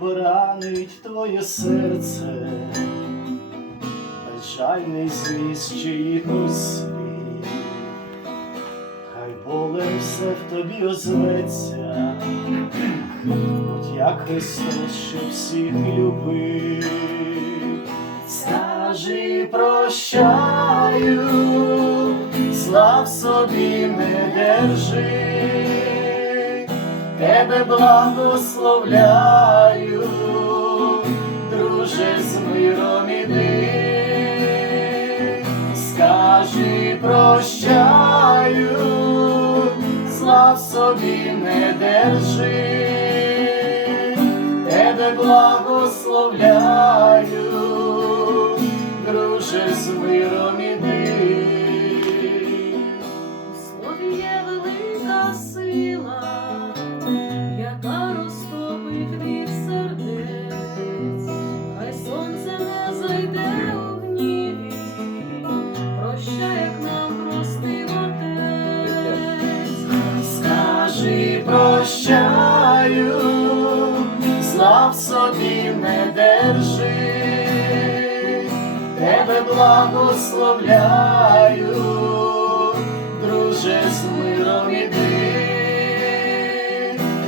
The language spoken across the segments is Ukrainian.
ранить твоє серце, печальний зміст чиїхось слів, хай болем все в тобі озветься, будь як Христос, що всіх любив, скажи прощаю, слав собі не держи. Тебе благословляю, прощаю, слав собі не держи, тебе благословляю, друже з миром іди. Скажи прощаю, слав собі не держи, тебе благословляю, друже з миром іди,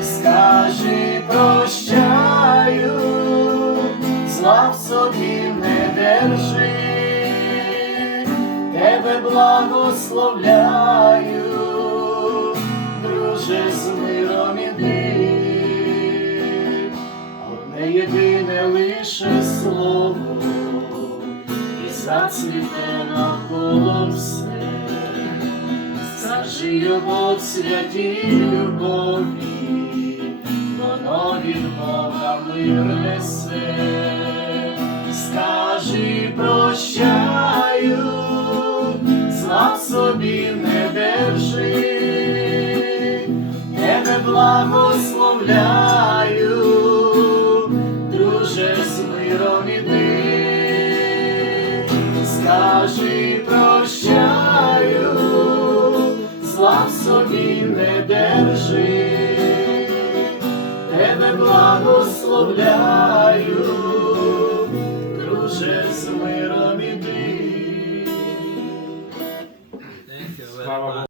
скажи прощаю, слав собі не держи, тебе благословляю, друже з миром іди, одне єдине лише слово, і зацвіте навколо все, скажи його в святій любові, воно від Бога мир несе, скажи прощаю, зла в собі не благословляю, друже з миром іди, скажи прощаю, слав собі не держи, тебе благословляю, друже з миром іди.